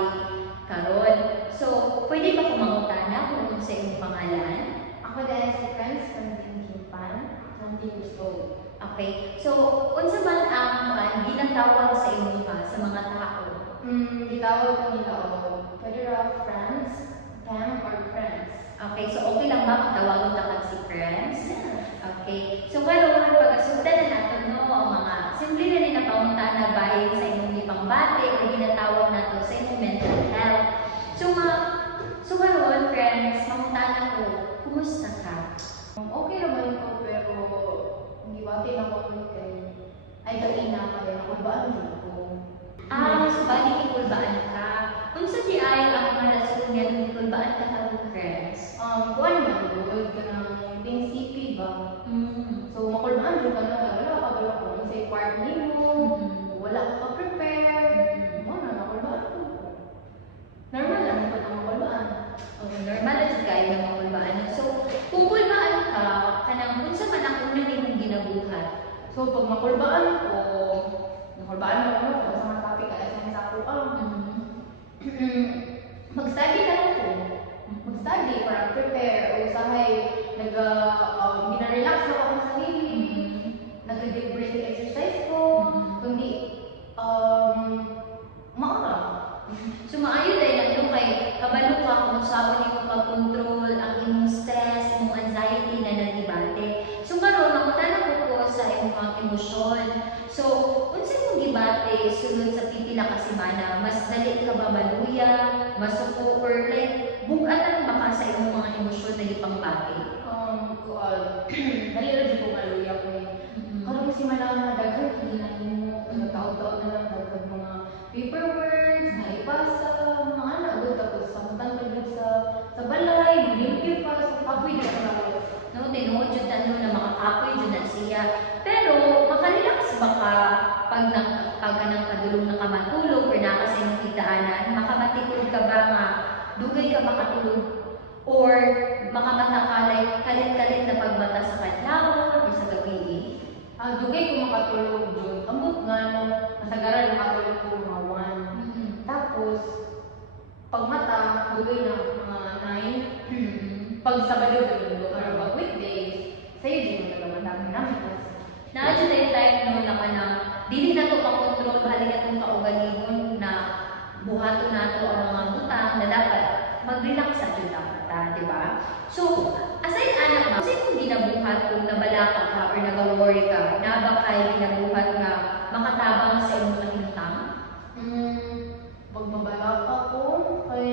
bati karon. So, pwede ba ko mangutana kung sa imong pangalan? Ako dahil si Friends from Kimpan, 20 years old. Okay. So, unsa man ang ginatawag sa imong sa mga tao? Gitawag ko nila whether friends, fam, or friends. Okay, so okay lang ba kung tawagon ta kag si friends? Yeah. Okay. So, karon pag-asugdan na nato no ang mga simple na ni napangutana bahin sa imong ipangbati o ginatawag nato sa imong mental health. So karon friends, mangutana ko, kumusta ka? Okay naman ko, pero hindi bati na ko kay ay kanina kaya nakubaan din ko. So bali ikulbaan ka. Unsa di ay ang malasong nga ikulbaan ka karon friends? Kuan man good ka ng prinsipyo ba? So makulbaan jud ka na wala ka bala ko sa part nimo. Wala ka prepare. Mo na nakulbaan ko. Normal lang ko ang makulbaan. Normal na jud kay nga makulbaan. So kung kulbaan ka kanang unsa man ang una nimong ginabuhat? So pag makulbaan ko, makulbaan mo ko sa mga topic kaya sa ako mag-study ka lang ko. Mag-study para prepare. Usahay, gina-relax na ako sa sarili. Nag-deep breathing exercise ko. Kundi, maara. So maayo dahil ano kay kabalo ka kung saan imong pag-control ang imong stress, imong anxiety na nagibate. So karon mangutana ko sa imong emosyon. So unsa imong gibate sulod sa pipila ka semana? Mas dali ka ba maluya, masuko or like bugatan ba ka sa imong mga emosyon na ipangbati? Dali ra jud ko maluya ko. Karong semana na daghan hinahimo, taon-taon na lang daghan mga paperwork na ipasa, mga anak tapos samtang pagod sa balay, limpyo pa sa kapoy na trabaho. No, tinuod jud na makakapoy jud na siya. Pero makarelax ba ka pag kanang kadulong nakamatulog or naka sa imong kitaanan, makamatipod ka ba nga dugay ka ba katulog or makamata ka like kalit-kalit na pagmata sa kadlaw or sa gabi? Dugay ko makatulog jud. Ambot nga no, masagaran nakatulog ko mga 1. Tapos pagmata dugay na mga 9. Pag Sabado Domingo or pag weekdays, sayo din mo nagamadami namin. Naadyo na yung time no na kanang dili na to makontrol bahali na itong kaugalingon na buhato na to ang mga butang na dapat mag-relax sa yun dapat, di ba? So, aside anak na, kasi kung ginabuhat kung nabalaka ka or nag-worry ka, naba kayo ginabuhat nga makatabang sa imong mahintang? Pag mabalaka ko, kay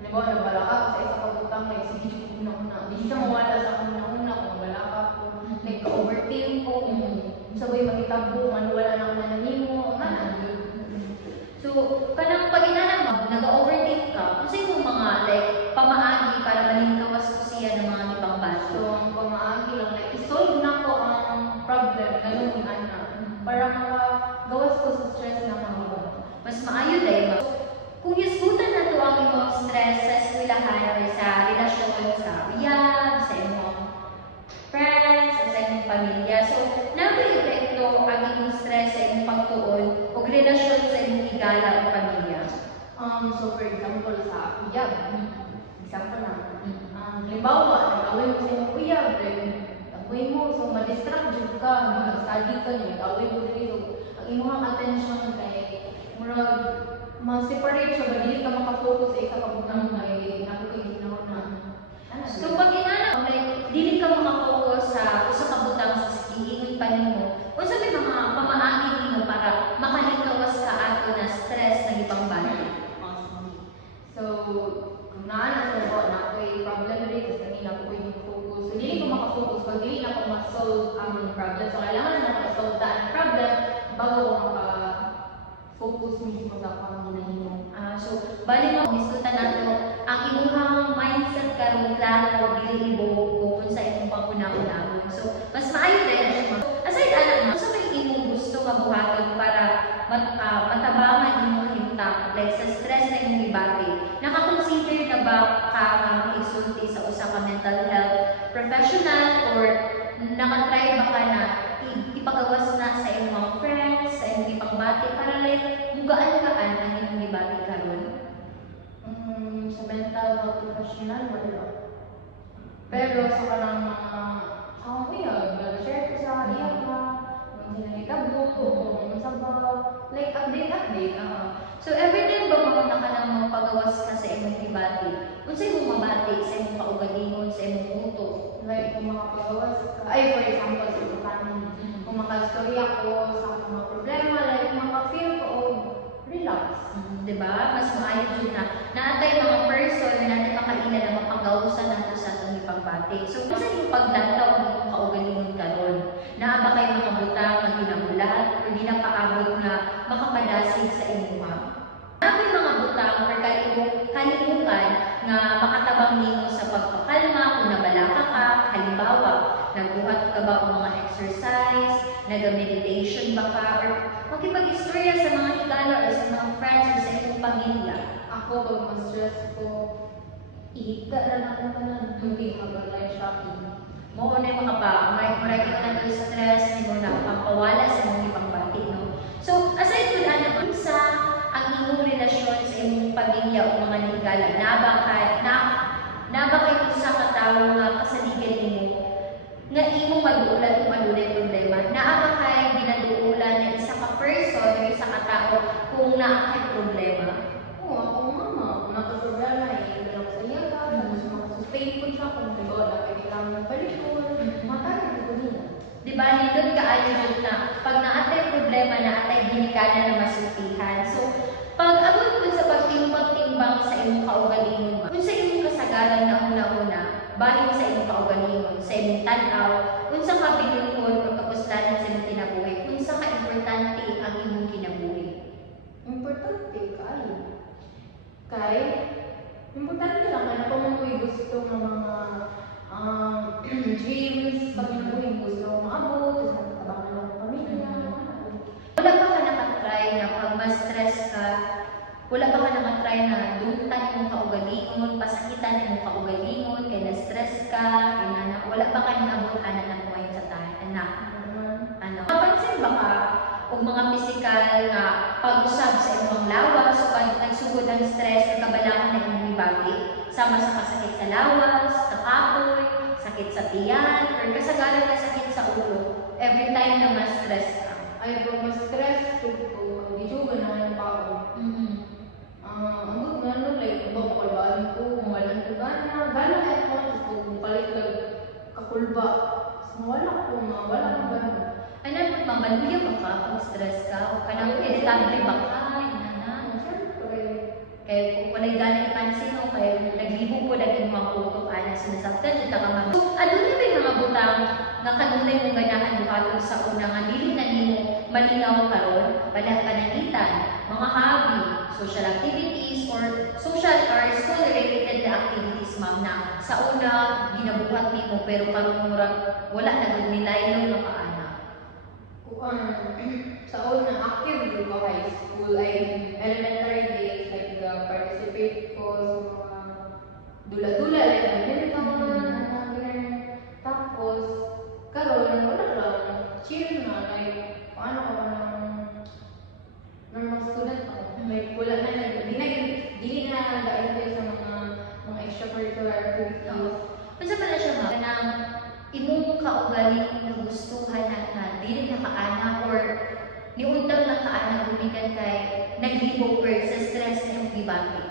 halimbawa nabalaka ko sa isa pagutang, like sige ko una-una. Hindi siya mawala sa una-una kung mabalaka ko. Like overthink ko, sabay magitabo, manuwala na ako na nanimo, So, kanang pag inanak mo, nag-overthink ka, kasi yung mga like pamaagi para malingkawas ko siya ng mga ibang baso. So, ang pamaagi lang, like isolve na ko ang problem, ganun yung anak. Para makagawas ko sa stress na kanila. Mas maayo dahil kung hisgutan na to ang imong stress sa eskwelahan or sa relasyon sa uyab, sa imong friends, o sa imong pamilya. So, nag-epekto ang imong stress sa imong pagtuon o relasyon sa imong higala o pamilya? So, for example, sa uyab, example na, halimbawa, nag-away mo sa imong uyab, nag-away mo, so ma-distract jud ka, mag-study ka niya, nag-away mo dito. Ang imong attention kay murag ma-separate siya, ba dili ka makafocus sa isa ka butang kay nako kay ginauna. So pag inana like dili ka makafocus sa usa ka butang sa giingon pa nimo, unsa may mga pamaagi nimo para makalingkawas ka ato na stress na ipangbati? So, kung naana sa ko na ako'y problem rin, kasi kanina ko yung focus. So, dili ko makafocus pag dili na ko ma-solve ang problem. So, kailangan na ma-solve ang problem bago ko maka-focus mismo sa panghinahimo. So, bali mo, diskutan nato ang imuhang mindset karong klaro dili ibo sa imong panguna-una. So, mas maayo din siya. Aside anak mo, sa may imong gusto nga buhaton para matabangan imong himtang like sa stress na imong ibati. Naka-consider na ba ka nga isulti sa usa ka mental health professional or nakatry ba ka na ipagawas na sa imong mga friends, sa imong ipangbati para like mugaan ang imong ibati karon? Sa mental health professional, wala. Pero sa kanang mga uyab, nag-share ko sa iya ka, kung sila itabo, kung sa ba, like update. So every time ba mga ka nang mapagawas ka sa imong gibati, unsay imong mabati sa imong kaugalingon, sa imong muto? Like kung makapagawas ka, ay for example sa ito family, kung makastorya ko sa akong mga problema, like maka-feel ko og relax. Diba? Mas maayo jud na naatay mga person na natin makaila na mapagawasan nato sa atong ipagbati. So kasi yung paglantaw ng imong kaugalingon karon, naa ba kay mga butang nga ginabulat o di na paabot nga makapadasig sa imuha? May mga butang or kalimukan na makatabang nimo sa pagpakalma kung nabalaka ka, halimbawa, nagbuhat ka ba o mga exercise, nag-meditation ba ka, or makipag-istorya sa mga higala or sa mga friends or sa iyong pamilya. Ako, pag ma-stress ko, ihigda lang ako ng tubig habang live shopping. Mo na yung mga ba, maray ka na ng stress, hindi mo na pampawala sa imong ipangbati, no? So, aside ko na sa ang imong relasyon sa imong pamilya o mga higala, naba kay usa ka tawo nga kasaligan nimo nga imong maduulan kung adunay problema, naa ba kay ginaduulan ng isa ka person o isa ka tao kung naa kay problema? Oo, ako mama, kung nakaproblema, iilan ako sa iya ka, tapos makasustain ko siya kung nagawa na kailangan ng balik ko, matay ko nila. Di ba, nindot ka ayun na pag naatay problema, naatay ginikanan na masultihan. So, pag abot mo sa pagtimbang sa imong kaugalingon, kung sa imong kasagaran na una-una, bahin sa imong kaugalingon, sa imong tanaw, kung sa kabilingkod o kapuslanan sa imong kinabuhi, kung sa ka-importante ang imong kinabuhi. Importante kayo. Kay, importante lang na kung may gusto ng mga dreams, pag may gusto maabot, tapos magtabangan ng pamilya. Wala ba ka nakatry na pag ma-stress ka, wala ba ka nakatry na duntan yung kaugalingon, pasakitan yung kaugalingon, kaya na-stress ka, wala ba ka naabot-anan ng point sa tayo, anak? Mapansin ba ka o mga physical na pag-usab sa imong lawas o pag nagsugod ang stress o kabalakan na imong ibagi, sama sa kasakit sa lawas, kakapoy, sakit sa tiyan, or kasagaran na sakit sa ulo, every time na ma-stress ka. Ay, pag ma-stress ko, hindi juga na yung tao. Ang gano'n, like, ibang kalbaan ko, mawalan ko gana kaya ako, kung palit lang kakulba. Mawala ko gano'n. Ano, mamaluya ba ka kung stress ka? O ka nang irritable ba ka? Siyempre. Kaya kung wala'y gana ipansin o kaya naglibo po dahil mga utok ana sinasabtan, dito ka mga. So, ano na ba yung mga butang na kanunay mong ganahan buhaton sa una nga dili na nimo malinaw karon, panangitan, mga hobby, social activities, or social or school-related na activities, ma'am, na sa una ginabuhat nimo pero karon murag wala na gud milaylo na kaana. Sa una, active din ko high school, ay elementary days, like participate ko sa mga dula-dula, like badminton, tapos, karon wala lang, chill na, like, paano ko ng normal student ako, like, wala na, dili na nag-enjoy sa mga extracurricular activities. Kasi pala siya ma, kanang imong kaugaling na gustuhan na dili na kaana or niundang na kaana gumikan kay naglibo per sa stress na yung gibati.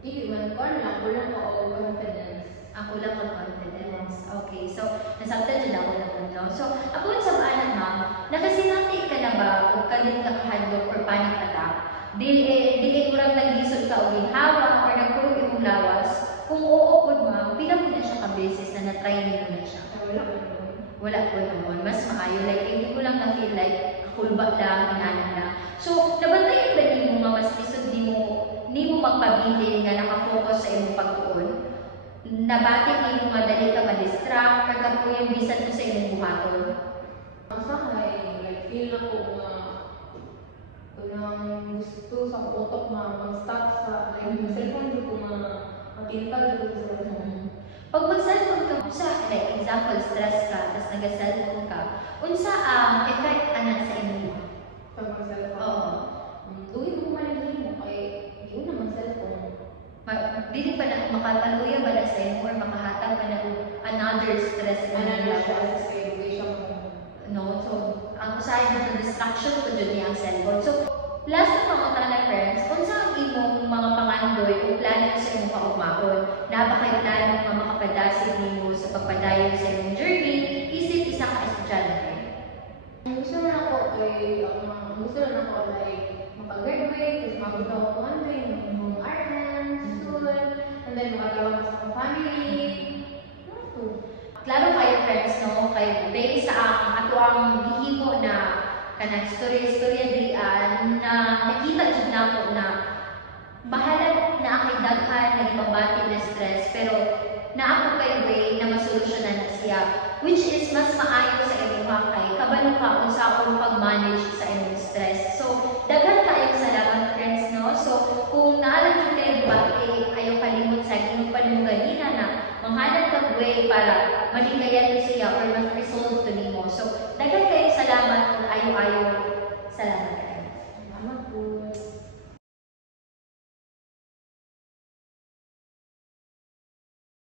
Dili man ko lang, wala ko o confidence. Ako lang ang confidence. Okay, so nasabtan dyan ako lang no? So, ako sa paanan ma'am, nakasinati ka na ba o kalit ka kahadlok or panic attack? Di kurang naglisod ka o ginhawa or nagpulog imong lawas? Kung oo po ma'am, pila mo na siya ka-beses na na-try mo na siya? Wala ko naman. Wala po naman. Mas maayo. Like, hindi ko lang na-feel like kulba lang, inanan lang. So, nabantayan ba di mo mas lisod di mo magpabilin nga nakafocus sa imong pagtuon? Nabatik ni mo madali ka ma-distract or ka po yung bisan mo sa imong buhaton? Ang sakay, like, feel ako nga kung gusto sa utok mag-stop sa cellphone ko matintag ko sa cellphone. Pag mag-cellphone ka, unsa, like example, stress ka, tapos nag-cellphone ka, unsa ang effect anak sa imong? Pag mag-cellphone? Oo. Duwi mo malagay mo kay hindi mo naman cellphone. makapaluya ba na sa imo or makahatag ba na og another stress in Another life. stress sa education mo. No, so ang usahay dito distraction ko jud niya ang cellphone. So last na mga na friends, unsa ang imong mga pangandoy o plano sa imong kaugmaon? Na ba kay plano nga makapadasig nimo sa pagpadayon sa imong journey isip isa ka estudyante? Ang gusto na ako ay, gusto na ako ay mapag-graduate, tapos mabot ako kung ano yung arts, school, and then makatawag sa akong family. Klaro kayo friends, no? Kay based sa ato ang gihimo na kanang storya diyan na nakita jud nako na bahala na akay daghan na ibabati na stress pero naako kay way na masolusyonan na siya which is mas maayo sa imong kay kabalo ka kung sa akong pag-manage sa imong stress. So daghan kaayo salamat friends, no? So kung naalam jud kay ba ayo kalimot sa imong panunganina na manghanap kag way para maligayan to siya or mas resolve to nimo. So daghan